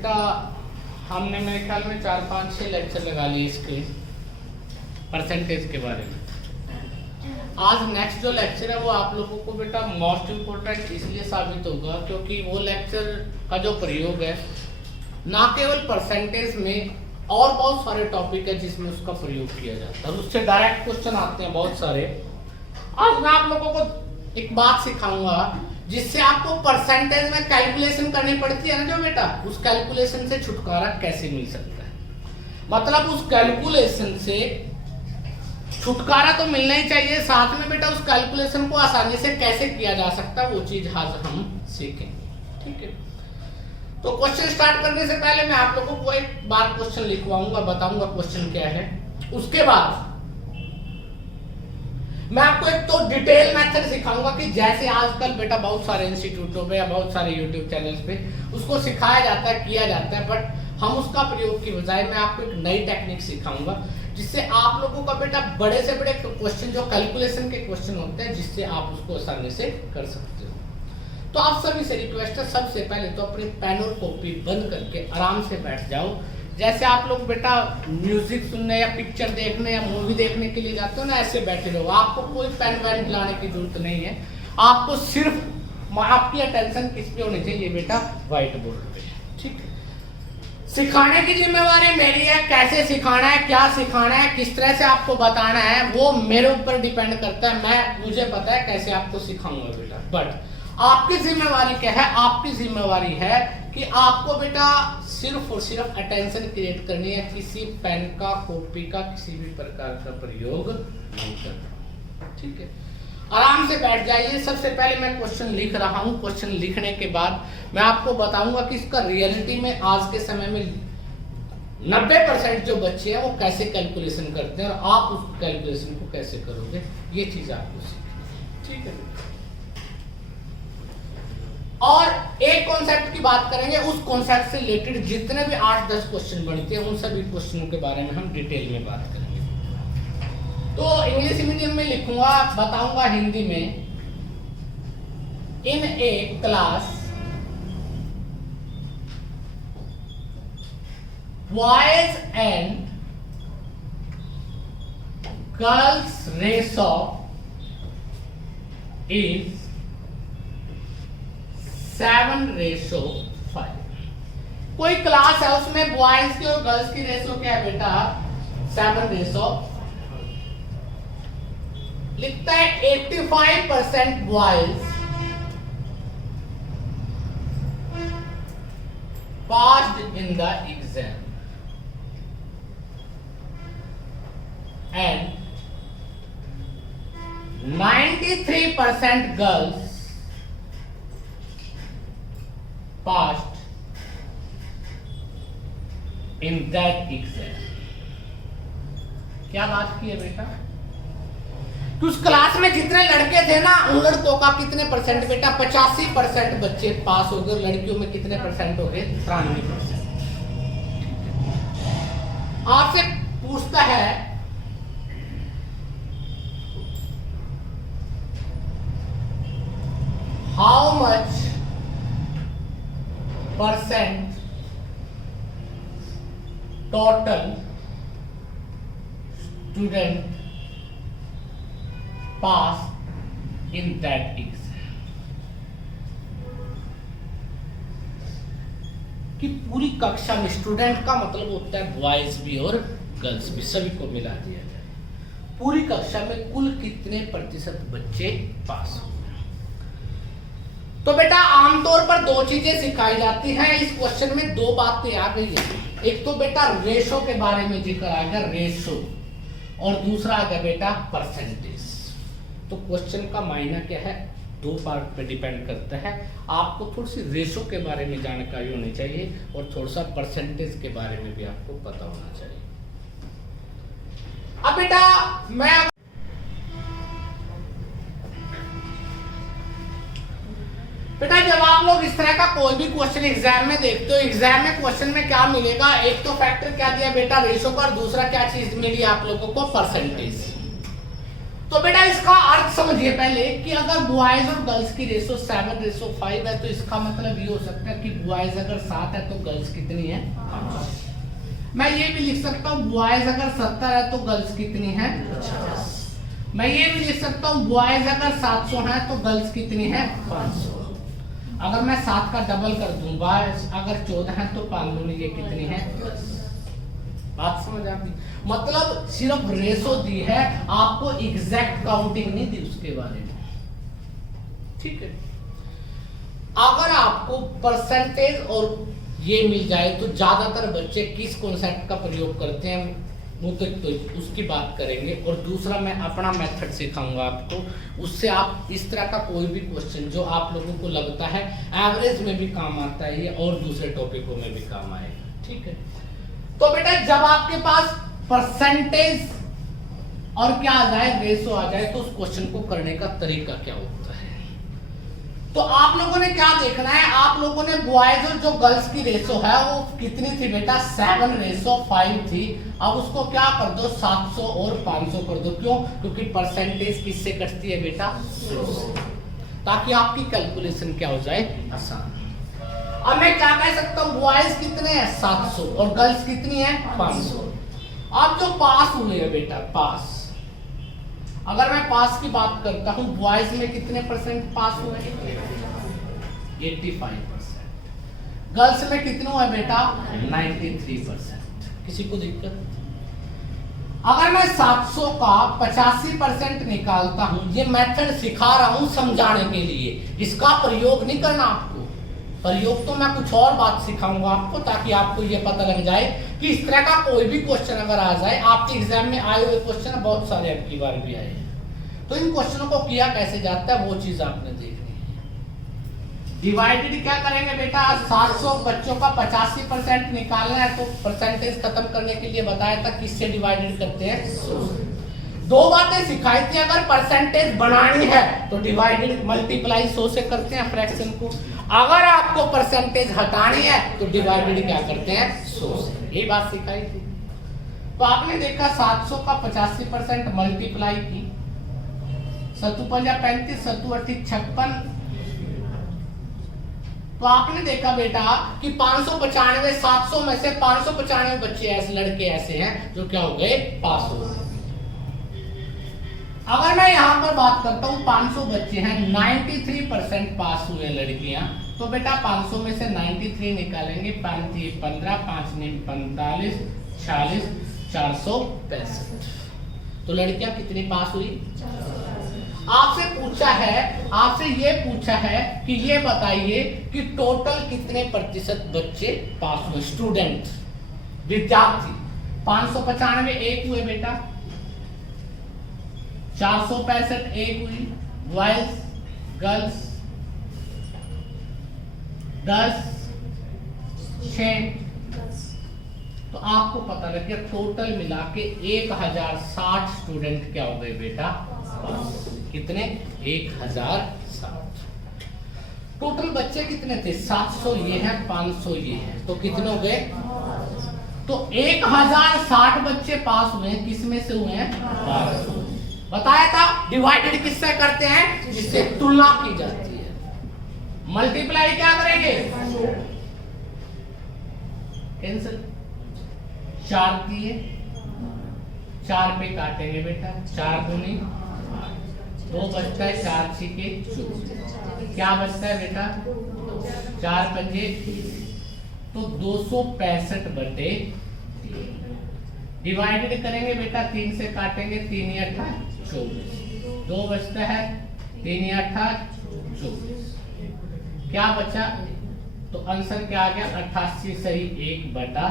बेटा हमने मेरे ख्याल में 4-5-6 लेक्चर लगा लिए इसके परसेंटेज के बारे में। आज नेक्स्ट जो लेक्चर है वो आप लोगों को बेटा मोस्ट इम्पोर्टेंट इसलिए साबित होगा क्योंकि वो लेक्चर का जो प्रयोग है ना केवल परसेंटेज में और बहुत सारे टॉपिक है जिसमें उसका प्रयोग किया जाता है, उससे डायरेक्ट क्वेश्चन आते हैं बहुत सारे। आज मैं आप लोगों को एक बात सिखाऊंगा जिससे आपको परसेंटेज में कैलकुलेशन करनी पड़ती है ना जो बेटा, उस कैलकुलेशन से छुटकारा कैसे मिल सकता है। मतलब उस कैलकुलेशन से छुटकारा तो मिलना ही चाहिए, साथ में बेटा उस कैलकुलेशन को आसानी से कैसे किया जा सकता है वो चीज आज हम सीखेंगे। ठीक है, तो क्वेश्चन स्टार्ट करने से पहले मैं आप लोगों को एक बार क्वेश्चन लिखवाऊंगा, बताऊंगा क्वेश्चन क्या है। उसके बाद मैं आपको एक तो डिटेल मेथड सिखाऊंगा कि जैसे आजकल बेटा बहुत सारे इंस्टीट्यूटों पे या बहुत सारे यूट्यूब चैनल्स पे उसको सिखाया जाता है, किया जाता है, बट हम उसका प्रयोग की बजाय मैं आपको एक नई टेक्निक सिखाऊंगा जिससे आप लोगों का बेटा बड़े से बड़े क्वेश्चन जो कैलकुलेशन के क्वेश्चन होते हैं जिससे आप उसको आसानी से कर सकते हो। तो आप सभी से रिक्वेस्ट है, सबसे पहले तो अपनी पेन और कॉपी बंद करके आराम से बैठ जाओ। जैसे आप लोग बेटा म्यूजिक सुनने या पिक्चर देखने या मूवी देखने के लिए जाते हो ना, ऐसे बैठे रहो। आपको कोई पेन वैन लाने की जरूरत नहीं है, आपको सिर्फ आपकी अटेंशन किस पे होनी चाहिए बेटा, व्हाइट बोर्ड पे। ठीक है, सिखाने की जिम्मेवारी मेरी है, कैसे सिखाना है, क्या सिखाना है, किस तरह से आपको बताना है वो मेरे ऊपर डिपेंड करता है। मुझे पता है कैसे आपको सिखाऊंगा बेटा, बट आपकी जिम्मेवारी क्या है, आपकी जिम्मेवारी है कि आपको बेटा सिर्फ और सिर्फ अटेंशन क्रिएट करनी है, किसी पेन का, कॉपी का, किसी भी प्रकार का प्रयोग नहीं करना। ठीक है, आराम से बैठ जाइए। सबसे पहले मैं क्वेश्चन लिख रहा हूं, क्वेश्चन लिखने के बाद मैं आपको बताऊंगा कि इसका रियलिटी में आज के समय में 90% जो बच्चे हैं वो कैसे कैलकुलेशन करते हैं और आप उस कैलकुलेशन को कैसे करोगे, ये चीज आपको सीखनी। ठीक है, और एक कॉन्सेप्ट की बात करेंगे, उस कॉन्सेप्ट से रिलेटेड जितने भी 8-10 क्वेश्चन बनते हैं उन सभी क्वेश्चनों के बारे में हम डिटेल में बात करेंगे। तो इंग्लिश मीडियम में लिखूंगा, बताऊंगा हिंदी में। In a class boys and girls ratio is 7:5। कोई क्लास है उसमें बॉयज की और गर्ल्स की रेशो क्या है बेटा, 7:5। लिखता है 85% boys passed in the exam and 93% girls passed in that exam। क्या बात की है बेटा, तो उस क्लास में जितने लड़के थे ना उन लड़कों का कितने परसेंट बेटा, 85% बच्चे पास हो गए। लड़कियों में कितने परसेंट हो गए, 93%। आपसे पूछता है how much percent total student pass in that exam, कि पूरी कक्षा में, स्टूडेंट का मतलब होता है बॉयज भी और गर्ल्स भी, सभी को मिला दिया जाए, पूरी कक्षा में कुल कितने प्रतिशत बच्चे पास हो। तो बेटा आमतौर पर दो चीजें सिखाई जाती हैं इस क्वेश्चन में, दो बातें आ गई है। एक तो बेटा रेशो के बारे में जिक्र आएगा, रेशो, और दूसरा आ गया बेटा परसेंटेज। तो क्वेश्चन का मायना क्या है, दो पार्ट पे डिपेंड करता है। आपको थोड़ी सी रेशो के बारे में जानकारी होनी चाहिए और थोड़ा सा परसेंटेज के बारे में भी आपको पता होना चाहिए। अब बेटा जब आप लोग इस तरह का कोई भी क्वेश्चन एग्जाम में देखते हो, एग्जाम में क्वेश्चन में क्या मिलेगा, एक तो फैक्टर क्या दिया बेटा रेशो का, और दूसरा क्या चीज मिली आप लोगों को, परसेंटेज। तो बेटा इसका अर्थ समझिए पहले कि अगर बॉयज और गर्ल्स की रेशो 7:5 है तो इसका मतलब ये हो सकता है कि बॉयज अगर 7 है तो गर्ल्स कितनी है 5। मैं ये भी लिख सकता हूँ बॉयज अगर 70 है तो गर्ल्स कितनी है 50। मैं ये भी लिख सकता हूँ बॉयज अगर 700 है तो गर्ल्स कितनी है 500। अगर मैं 7 का डबल कर दूं बॉयज अगर 14 है तो 5 दूनी ये कितनी है 10। बात समझ आती? मतलब सिर्फ रेशो दी है, आपको एग्जैक्ट काउंटिंग नहीं दी उसके बारे में, ठीक है। अगर आपको परसेंटेज और ये मिल जाए तो ज्यादातर बच्चे किस कॉन्सेप्ट का प्रयोग करते हैं तो उसकी बात करेंगे, और दूसरा मैं अपना मेथड सिखाऊंगा आपको, उससे आप इस तरह का कोई भी क्वेश्चन जो आप लोगों को लगता है एवरेज में भी काम आता है और दूसरे टॉपिकों में भी काम आएगा, ठीक है। तो बेटा जब आपके पास परसेंटेज और क्या आ जाए रेशो आ जाए तो उस क्वेश्चन को करने का तरीका क्या होता है। तो आप लोगों ने क्या देखना है, आप लोगों ने बॉयज और जो गर्ल्स की रेशो है वो कितनी थी बेटा 7:5 थी। अब उसको क्या कर दो 700 और 500 कर दो। क्यों? क्योंकि परसेंटेज किससे कटती है बेटा, ताकि आपकी कैलकुलेशन क्या हो जाए आसान। अब मैं क्या कह सकता हूँ बॉयज कितने हैं 700 और गर्ल्स कितनी है 500। अब जो पास हुए हैं बेटा पास, अगर मैं पास की बात करता हूँ बॉयज में कितने परसेंट पास हुए 85%। गर्ल्स में कितने हुए बेटा 93%। किसी को दिक्कत? अगर मैं 700 का 85% निकालता हूं, ये मेथड सिखा रहा हूं समझाने के लिए, इसका प्रयोग नहीं करना आपको। प्रयोग तो मैं कुछ और बात सिखाऊंगा आपको ताकि आपको ये पता लग जाए कि इस तरह का कोई भी क्वेश्चन अगर आ जाए, आपके एग्जाम में आए हुए क्वेश्चन बहुत सारे अब की बार भी आए हैं, तो इन क्वेश्चनों को किया कैसे जाता है वो चीज आपने देखनी है। डिवाइडेड क्या करेंगे बेटा, 700 बच्चों का 85% निकालना है तो परसेंटेज खत्म करने के लिए बताया था किससे डिवाइडेड करते हैं 100 से। दो बातें सिखाई थी, अगर परसेंटेज बनानी है तो डिवाइडेड मल्टीप्लाई 100 से करते हैं फ्रैक्शन को, अगर आपको परसेंटेज हटानी है तो डिवाइडेड क्या करते हैं 100 से। यही बात सिखाई थी। तो आपने देखा 700 का 85% मल्टीप्लाई की, 7 पंजा 35, 7 8 56। तो आपने देखा बेटा कि 595 700 में से 595 बच्चे ऐसे लड़के ऐसे हैं जो क्या हो गए पास हो गए। अगर मैं यहां पर बात करता हूं 500 बच्चे हैं 93% पास हुए लड़कियां, तो बेटा 500 में से 93 निकालेंगे, 5 15, 5 45, 46, 465। तो लड़कियां कितनी पास हुई? आपसे पूछा है, आपसे ये पूछा है कि ये बताइए कि टोटल कितने प्रतिशत बच्चे पास हुए, स्टूडेंट विद्यार्थी। 595 एक हुए बेटा, 465 एक हुई, बॉयज गर्ल्स 10 6। तो आपको पता लग गया टोटल मिला के 1060 स्टूडेंट क्या हो गए बेटा, कितने 1060। टोटल बच्चे कितने थे 700 ये हैं 500 ये हैं, तो कितने हो गए? तो 1060 बच्चे पास हुए हैं, किस में से हुए हैं 500। बताया था डिवाइडेड किससे करते हैं, जिससे तुलना की जाती है। मल्टीप्लाई क्या करेंगे, कैंसिल 4 दिए, 4 पे काटेंगे बेटा, 4 दूनी 2 बचता है, 4 छीके 24। क्या बचता है बेटा 4 पंजे, तो 265 बटे डिवाइडेड करेंगे बेटा, 3 से काटेंगे, 3 या 8 24, 2 बचता है, 3 या 8 24। क्या बचा? तो आंसर क्या आ गया 88 सही 1/3।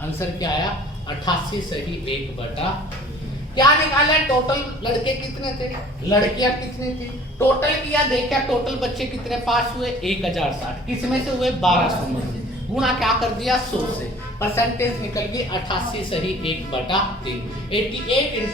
आंसर क्या आया 88 सही 1/। क्या निकाला? टोटल लड़के कितने थे, लड़कियां कितनी थी, टोटल किया, देखा टोटल बच्चे कितने पास हुए 1060। किस में से हुए 1200 में से, गुणा क्या कर दिया 100 से, परसेंटेज निकल गई 88 सही 1/3। 88 ×